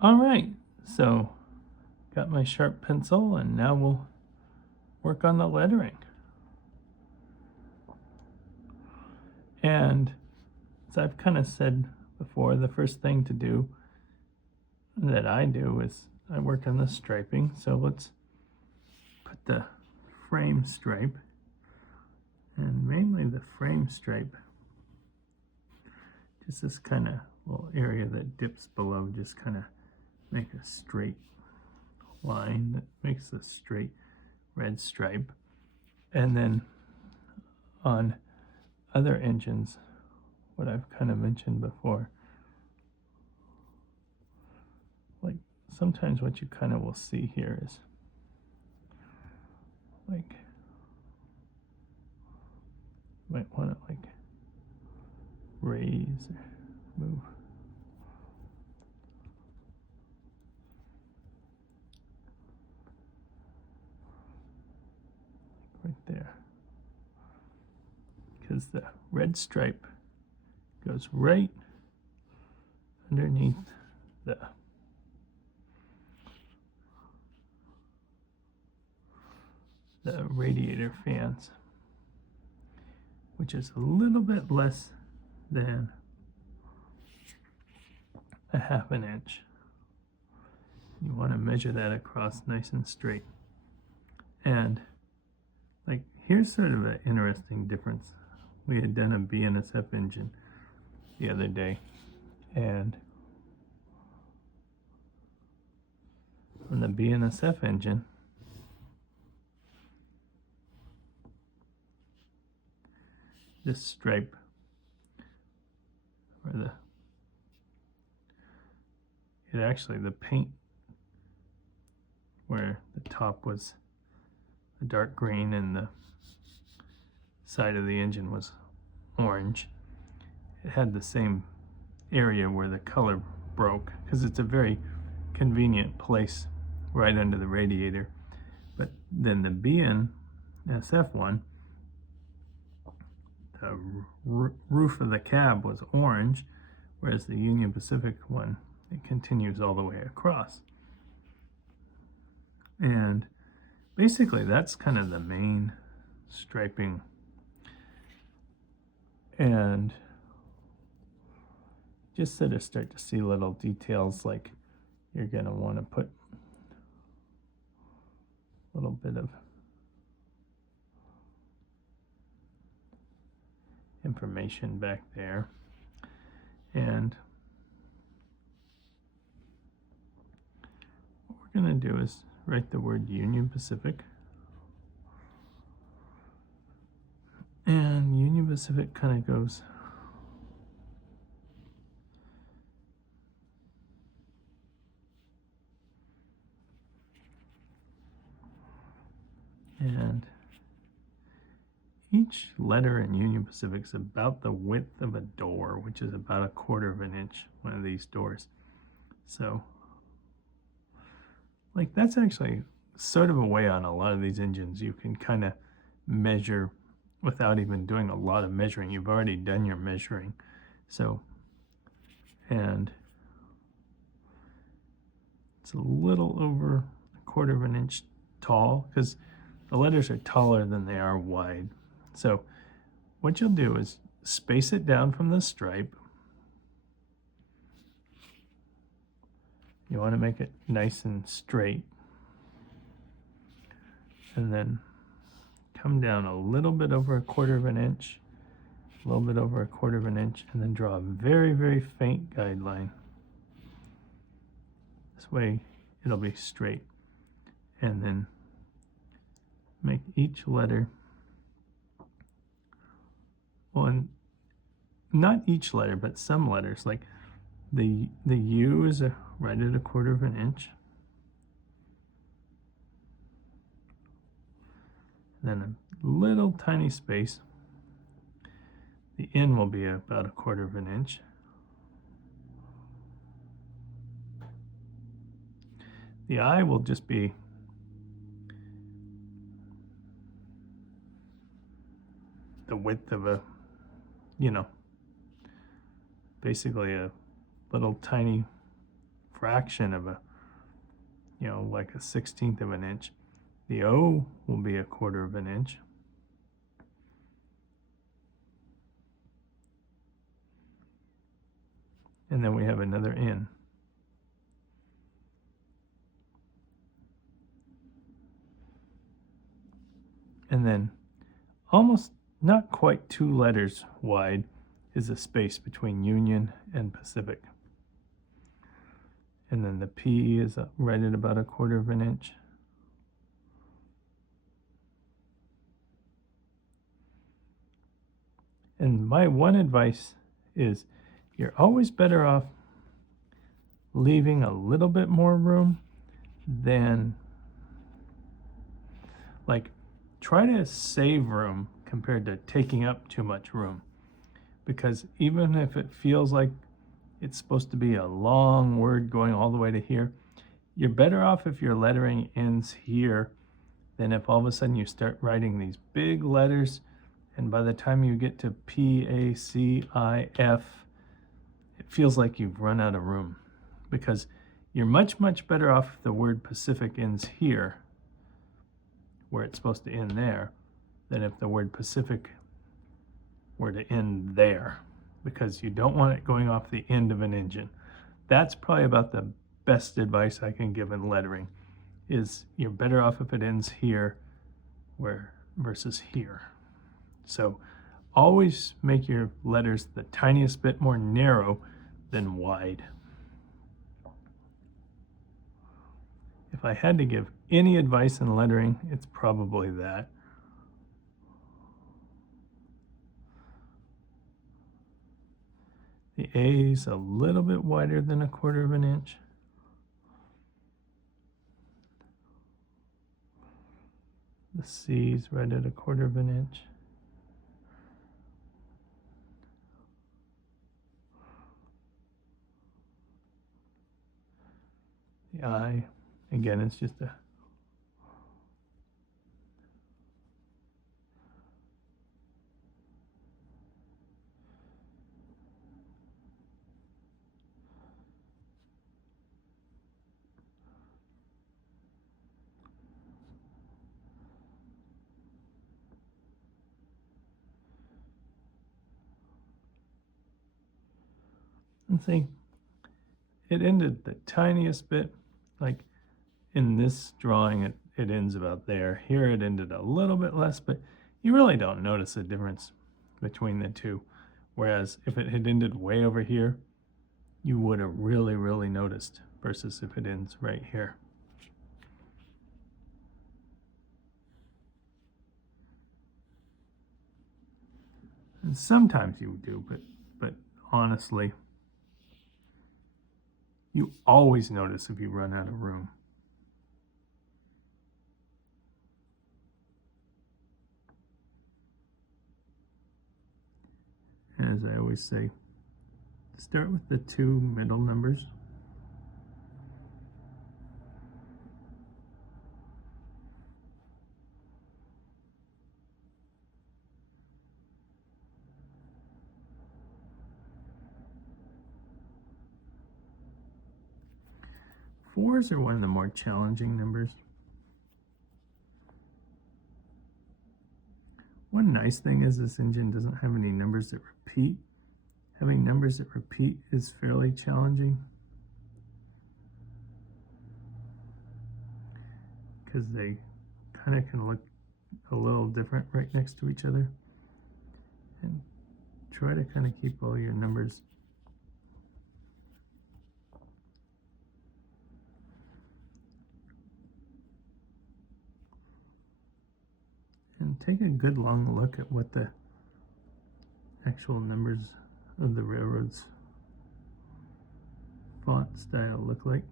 All right, so got my sharp pencil, and now we'll work on the lettering. And as I've kind of said before, the first thing to do that I do is I work on the striping. So let's put the frame stripe, and mainly the frame stripe, just this kind of little area that dips below, just kind of make a straight line that makes a straight red stripe. And then on other engines, what I've kind of mentioned before, like sometimes what you kind of will see here is like, might want to like raise or move. Right there. Because the red stripe goes right underneath the radiator fans, which is a little bit less than a half an inch. You want to measure that across nice and straight. And like, here's sort of an interesting difference. We had done a BNSF engine the other day, and on the BNSF engine, this stripe, or the paint, where the top was a dark green and the side of the engine was orange, it had the same area where the color broke, because it's a very convenient place right under the radiator. But then the BNSF one, the roof of the cab was orange, whereas the Union Pacific one, it continues all the way across. And basically that's kind of the main striping. And just sort of start to see little details, like you're going to want to put a little bit of information back there. And what we're going to do is write the word Union Pacific. And Union Pacific kind of goes and each letter in Union Pacific is about the width of a door, which is about 1/4 of an inch, one of these doors. So like, that's actually sort of a way on a lot of these engines you can kind of measure without even doing a lot of measuring. You've already done your measuring. So, and it's a little over 1/4 of an inch tall, because the letters are taller than they are wide. So what you'll do is space it down from the stripe. You want to make it nice and straight, and then come down a little bit over 1/4 of an inch, a little bit over 1/4 of an inch, and then draw a very, very faint guideline. This way it'll be straight. And then make each letter, well, and not each letter, but some letters, like the U is right at 1/4 of an inch. Then a little tiny space. The N will be about 1/4 of an inch. The I will just be the width of a, basically a little tiny fraction of a, like a 1/16 of an inch. The O will be 1/4 of an inch. And then we have another N. And then almost not quite 2 letters wide is the space between Union and Pacific. And then the P is right at about 1/4 of an inch. And my one advice is you're always better off leaving a little bit more room than, like, try to save room compared to taking up too much room. Because even if it feels like it's supposed to be a long word going all the way to here, you're better off if your lettering ends here than if all of a sudden you start writing these big letters, and by the time you get to PACIF, it feels like you've run out of room. Because you're much, much better off if the word Pacific ends here, where it's supposed to end there, than if the word Pacific were to end there, because you don't want it going off the end of an engine. That's probably about the best advice I can give in lettering, is you're better off if it ends here versus here. So always make your letters the tiniest bit more narrow than wide. If I had to give any advice in lettering, it's probably that. The A is a little bit wider than 1/4 of an inch. The C is right at 1/4 of an inch. The I, again, it's just a and see, it ended the tiniest bit, like in this drawing it ends about there. Here it ended a little bit less, but you really don't notice a difference between the two. Whereas if it had ended way over here, you would have really, really noticed, versus if it ends right here. And sometimes you do, but honestly, you always notice if you run out of room. As I always say, start with the 2 middle numbers. Fours are one of the more challenging numbers. One nice thing is this engine doesn't have any numbers that repeat. Having numbers that repeat is fairly challenging, because they kind of can look a little different right next to each other. And try to kind of keep all your numbers and take a good long look at what the actual numbers of the railroad's font style look like.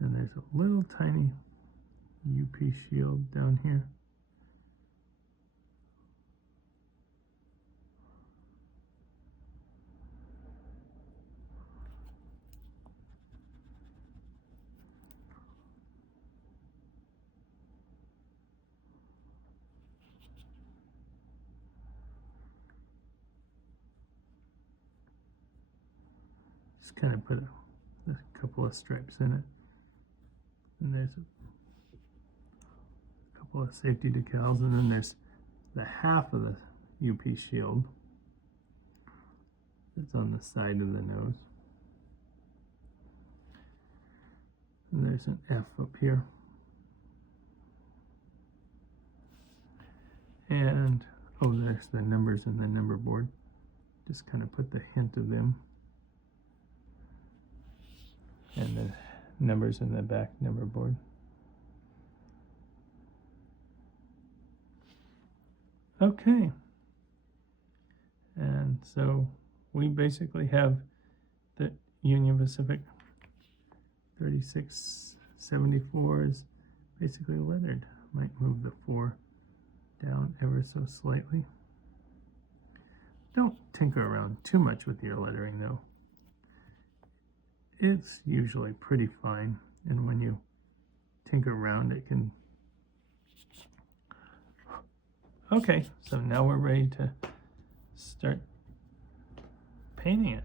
And there's a little tiny UP shield down here. Just kind of put a couple of stripes in it. And there's a couple of safety decals, and then there's the half of the UP shield that's on the side of the nose. And there's an F up here. And, oh, there's the numbers in the number board. Just kind of put the hint of them. And the numbers in the back number board. Okay. And so we basically have the Union Pacific 3674 is basically lettered. Might move the 4 down ever so slightly. Don't tinker around too much with your lettering though. It's usually pretty fine, and when you tinker around it can... Okay, so now we're ready to start painting it.